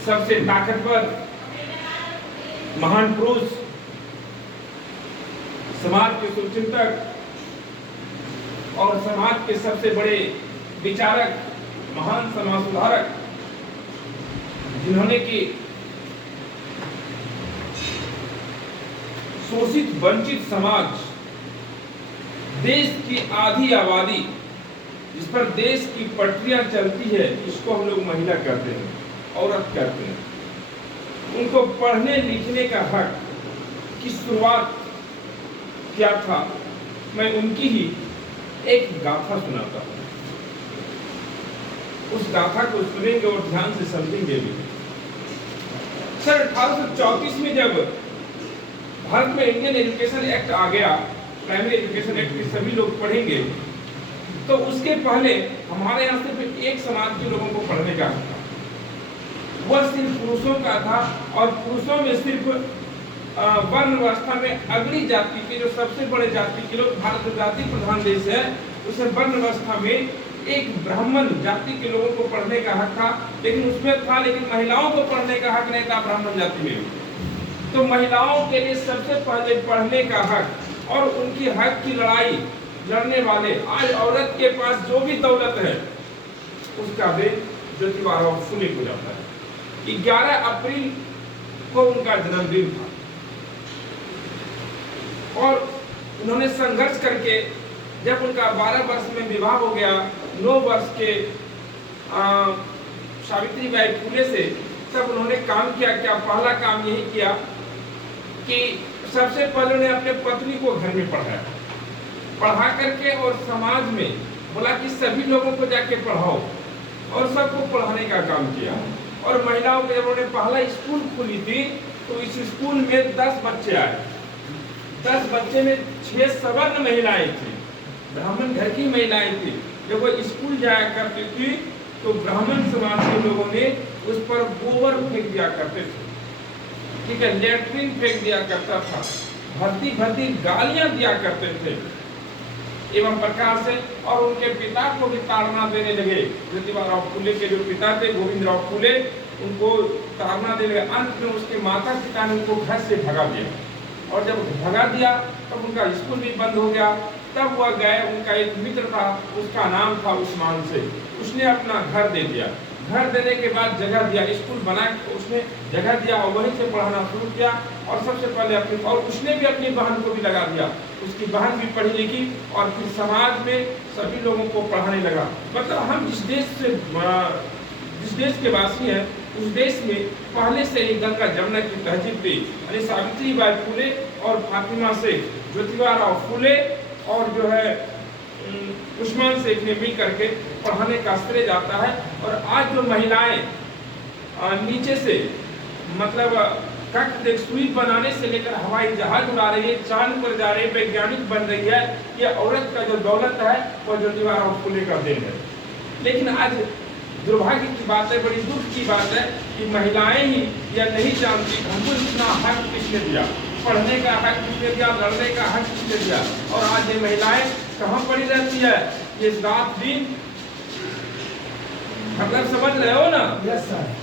सबसे ताकतवर महान पुरुष, समाज के सुचिंतक और समाज के सबसे बड़े विचारक, महान समाज सुधारक, जिन्होंने की शोषित वंचित समाज, देश की आधी आबादी जिस पर देश की पटरियां चलती है, इसको हम लोग महिला कहते हैं, औरत कहते हैं। उनको पढ़ने लिखने का हक की शुरुआत क्या था, मैं उनकी ही एक गाथा सुनाता हूं। उस गाथा को सुनेंगे और ध्यान से समझेंगे भी। सर 1834 में जब भारत में इंडियन एजुकेशन एक्ट आ गया, प्राइमरी एजुकेशन एक्ट के सभी लोग पढ़ेंगे, तो उसके पहले हमारे यहाँ सिर्फ एक समाज के लोगों को पढ़ने का हक था, वह सिर्फ पुरुषों का था। और पुरुषों में सिर्फ वर्ण व्यवस्था में अगली जाति के, जो सबसे बड़े जाति के लोग, भारत जाति प्रधान देश है, उसे वर्ण व्यवस्था में एक ब्राह्मण जाति के लोगों को पढ़ने का हक था, लेकिन उसमें था, लेकिन महिलाओं को पढ़ने का हक नहीं था ब्राह्मण जाति में। तो महिलाओं के लिए सबसे पहले पढ़ने का हक और उनकी हक की लड़ाई लड़ने वाले, आज औरत के पास जो भी दौलत है उसका देन ज्योतिबा फुले को जाता है। 11 अप्रैल को उनका जन्मदिन था और उन्होंने संघर्ष करके, जब उनका 12 वर्ष में विवाह हो गया, 9 वर्ष के सावित्रीबाई फुले से, तब उन्होंने काम किया। क्या पहला काम यही किया कि सबसे पहले उन्होंने अपने पत्नी को घर में पढ़ा करके और समाज में बोला कि सभी लोगों को जाके पढ़ाओ, और सबको पढ़ाने का काम किया। और महिलाओं को जब उन्होंने पहला स्कूल खोली थी, तो इस स्कूल में 10 बच्चे आए। 10 बच्चे में 6 सवर्ण महिलाएं थी, ब्राह्मण घर की महिलाएं थी। जब वो स्कूल जाया करती थी तो ब्राह्मण समाज के लोगों ने उस पर गोबर फेंक दिया करते थे, ठीक है, लेट्रिन फेंक दिया करता था, भर्ती भर्ती गालियां दिया करते थे एवं प्रकार से। और उनके पिता को भी ताड़ना देने लगे। ज्योतिबा फुले के जो पिता थे, गोविंदराव फुले, उनको ताड़ना देने लगे। अंत में उसके माता पिता ने उनको घर से भगा दिया, और जब भगा दिया तब उनका स्कूल भी बंद हो गया। तब वह गए, उनका एक मित्र था, उसका नाम था उस्मान से, उसने अपना घर दे दिया। घर देने के बाद जगह दिया, स्कूल बना के उसने जगह दिया और वहीं से पढ़ाना शुरू किया। और सबसे पहले अपनी, और उसने भी अपनी बहन को भी लगा दिया, उसकी बहन भी पढ़ी लिखी और फिर समाज में सभी लोगों को पढ़ाने लगा। मतलब हम जिस देश के वासी हैं, उस देश में पहले से ही गंगा जमुना की तहजीब थी। यानी सावित्रीबाई फुले और फातिमा शेख, ज्योतिबा फुले और जो है उस्मान शेख ने मिल करके पढ़ाने का श्रेय जाता है। और आज जो महिलाएं नीचे से, मतलब सुई बनाने से लेकर हवाई जहाज उड़ा रही है, चांद पर जा रही है, वैज्ञानिक बन रही है, ये औरत का जो दौलत है वो ज्योतिबा फुले का देन है। लेकिन आज दुर्भाग्य की बात है, बड़ी दुख की बात है कि महिलाएं ही यह नहीं जानती हमको इतना हक किसने दिया, पढ़ने का हक किसने दिया, लड़ने का हक किसने दिया। और आज ये महिलाएं कहाँ पड़ी रहती है, ये रात दिन, मतलब समझ रहे हो ना? Yes sir.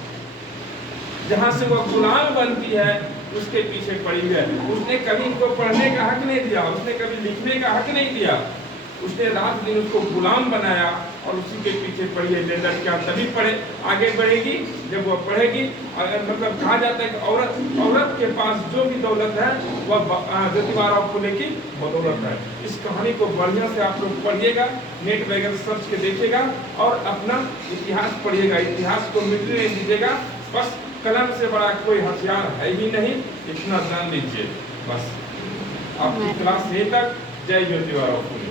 जहाँ से वो गुलाम बनती है उसके पीछे पड़ी है। उसने कभी इनको पढ़ने का हक नहीं दिया, उसने कभी लिखने का हक नहीं दिया, उसने रात दिन उसको गुलाम बनाया और उसी के पीछे पड़ी है। लड़कियां तभी आगे बढ़ेगी जब वो पढ़ेगी। मतलब कहा जाता है कि औरत के पास जो भी दौलत है वह ज्योतिबा फुले की बदौलत है। इस कहानी को बढ़िया से आप लोग पढ़िएगा, नेट वगैरह सर्च के देखिएगा और अपना इतिहास पढ़िएगा। इतिहास को मिटने नहीं दीजिएगा। बस कलम से बड़ा कोई हथियार है ही नहीं, इतना जान लीजिए बस। आपकी क्लास 6 तक। जय ज्योतिबा फुले।